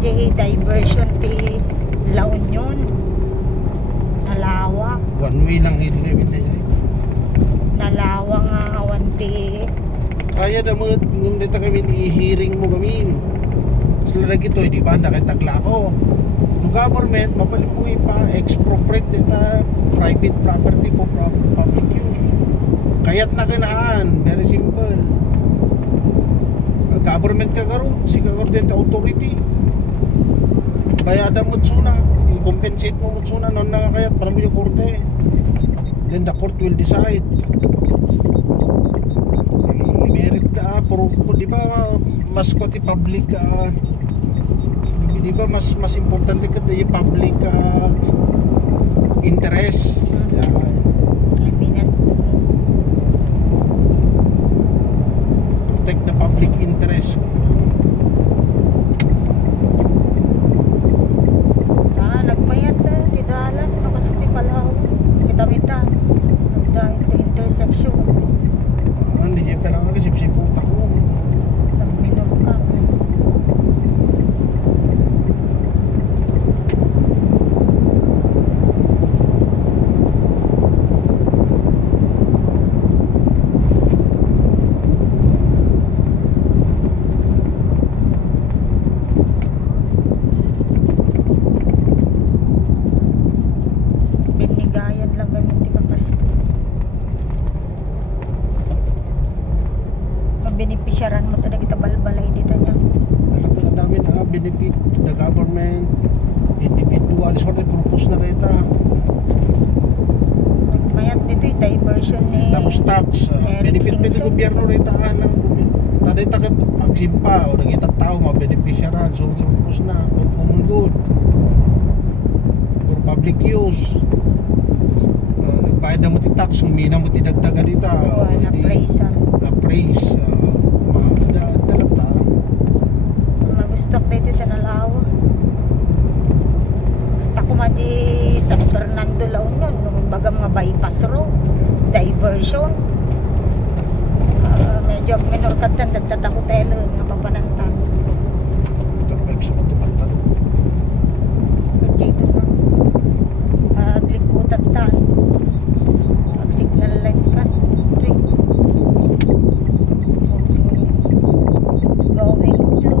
di diversion ti La Union. Nalawa. One way lang ilawin na siya. Nalawa nga awan ti. Kaya damot nung dito kami i-hearing mo kami. Sila lagi to, di ba? Nakitagla ko. Nung government, mabalik mo pa expropriate data private property for public use. Kaya't na ganaan. Very simple. Government ka karon, si Coordinate Authority. Bayada mo tsuna, i-compensate mo tsuna non nakakayat para mo yung korte. Then the court will decide. I-merit ka, pero di ba mas kwati public di ba mas importante ka yung public interest. Yan. Protect the public interest. Nagbayad na, tidalan, nakasti palaw. Kita-kita. Nagdahin na intersection. Hindi niya pala nga kasi siputa ko. Nagminor ka. Binigayan lang gamit ti kapasto. Benepisyaran mo talaga kita balbalay dito niya. Alam mo na namin benefit the government, individual, sort of purpose na reta. Mayat dito yung diversion ni Tapos tax, benefit pa ng gobyerno reta ng taday tagat magsimpa o nagita tao mabenepisyaran, so purpose na for common good, for public use. Bayad na mo ti tax, humina mo ti dagdaga dito. Na-praise appraise dalata. Magusto ko dito sa Nalawa. Gusto ko di San Fernando La Union, baga mga bypass road, diversion. Medyo minor katan dagtata hotel nga papanantan. Tapos sa katupatan. Dito na. Paglikutan tan. Pag signal light ka. Okay. Going to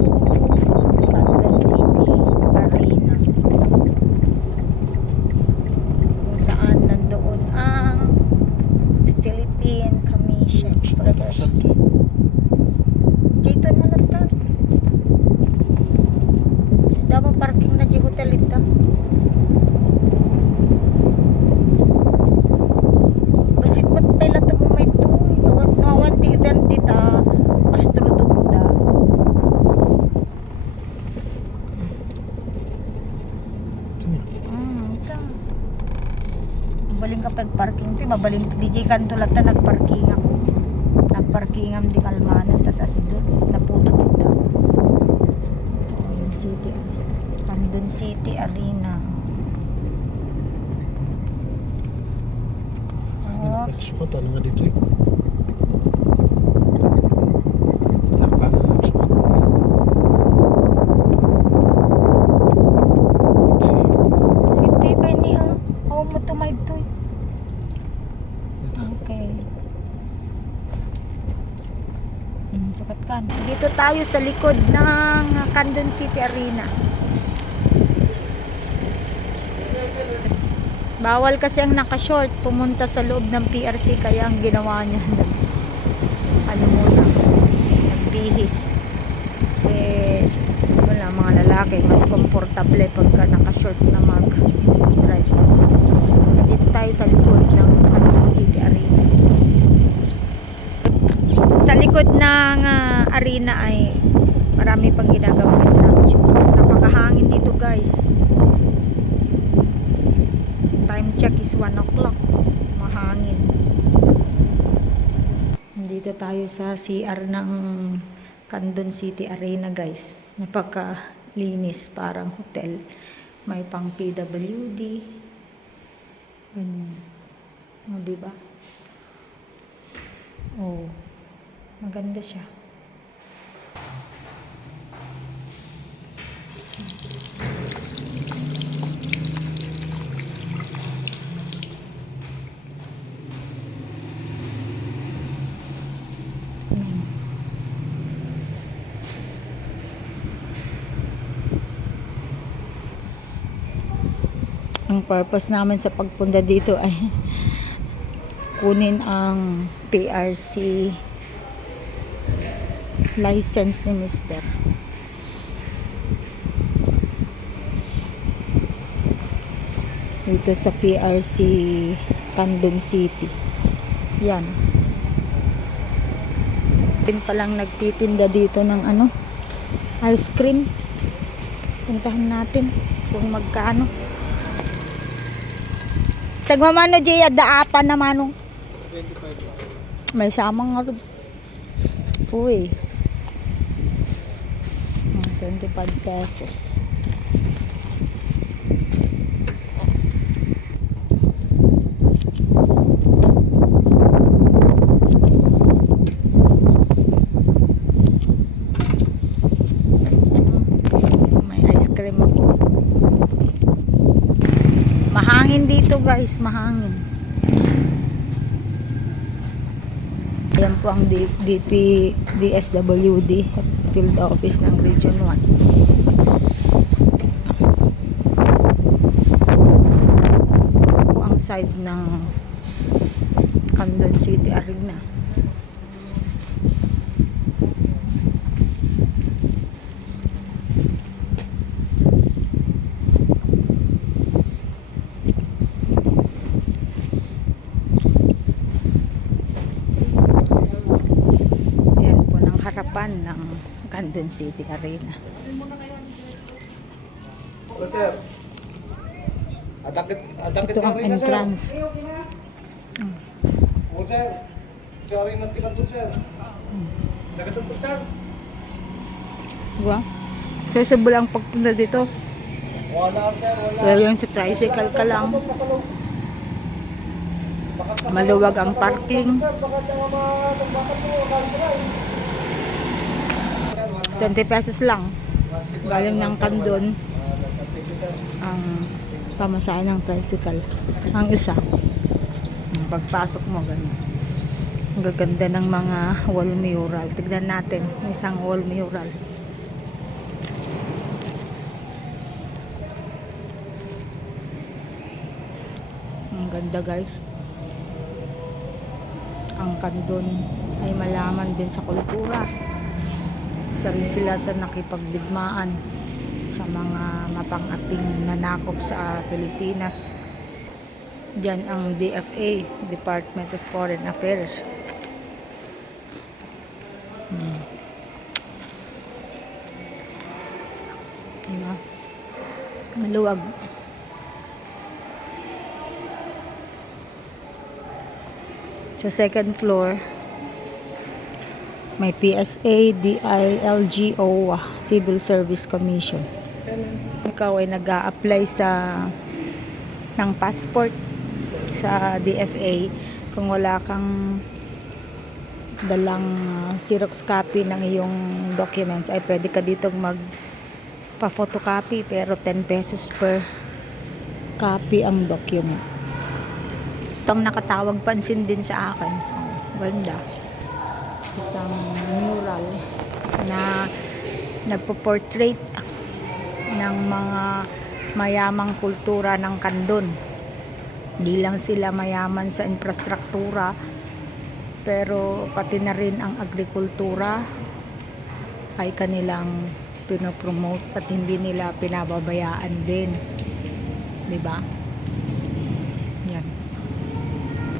Quezon City Arena. Kung saan nandoon ang Philippine Commission. Dito na lang ta. Damo parking na di hotel ito. Basit mat pala ito mo may ito. Nawan di event dito. Astrodumda. Ito. Mabaling kapag parking ito. Mabaling DJ kanto lang ta nagparking ako. Nagparking am di Kalmanan. Tas asidot. Naputot ito. Yung city. Quezon City Arena. Sukat ano nga dito eh. Lakban na lang sukat. Hindi pa niya. Ako mo tumay ito eh. Okay. Sukat ka. Dito tayo sa likod ng Quezon City Arena. Bawal kasi ang naka-short pumunta sa loob ng PRC, kaya ang ginawa niya ano muna, nagbihis. Kasi wala, mga lalaki mas komportable pagka naka-short na mag-drive. Nandito tayo sa likod ng Quezon City Arena. Sa likod ng arena ay marami pang ginagawang structure. Napakahangin dito guys. Time check is 1 o'clock. Mahangin. Dito tayo sa CR ng Quezon City Arena guys. Napakalinis, parang hotel. May pang PWD. Ganyan. O, diba? Oh, maganda siya. Ang purpose namin sa pagpunta dito ay kunin ang PRC license ni Mr. Dito sa PRC Candon City. Yan. Din palang nagtitinda dito ng ice cream. Puntahan natin kung magkano. Sagmamano Jay, adaapan na manong. 25. May samang nga rin. Uy. 25 pesos. May ice cream ako. Mahangin dito guys, mahangin. Ayan po ang DSWD Field Office ng Region 1. Po ang side ng Candon City, Arigna. Harapan ng Candon City Arena. O sir, adakit Ito ang entrance. O sir, kaya ng tikat doon sir. Nagasampot sir. Diba? Accessible ang pagpunta dito. Wala sir, wala. Kaya yung sa tricycle ka lang. Maluwag ang parking. 20 pesos lang. Galing ng Candon ang pamasahe ng tricycle. Ang isa. Ang pagpasok mo ganun. Ang gaganda ng mga wall mural. Tignan natin. Isang wall mural. Ang ganda guys. Ang Candon ay malaman din sa kultura. Isa rin sila sa nakipagdigmaan sa mga mapang-ating nanakop sa Pilipinas. Diyan ang DFA, Department of Foreign Affairs. Diba? Maluwag. Sa second floor, may PSA, DILGO, Civil Service Commission. Ikaw ay nag-a-apply ng passport sa DFA. Kung wala kang dalang Xerox copy ng iyong documents, ay pwede ka dito magpa-photocopy, pero 10 pesos per copy ang document. Itong nakatawag pansin din sa akin. Ganda. Isang mural na nagpo-portrait ng mga mayamang kultura ng Candon. Hindi lang sila mayaman sa infrastruktura, pero pati na rin ang agrikultura ay kanilang pinopromote at hindi nila pinababayaan din. Diba? Yan.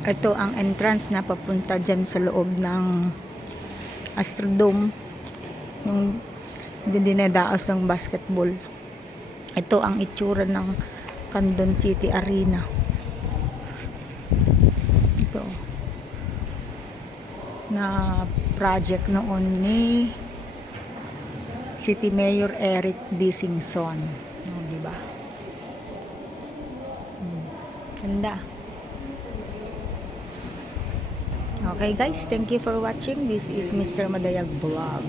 Ito ang entrance na papunta dyan sa loob ng Astrodome, yung dinadaos ng basketball. Ito ang itsura ng Candon City Arena. Ito na project noon ni City Mayor Eric Dicingson. Diba? Ganda. Okay guys, thank you for watching. This is Mr. Madayag Vlog.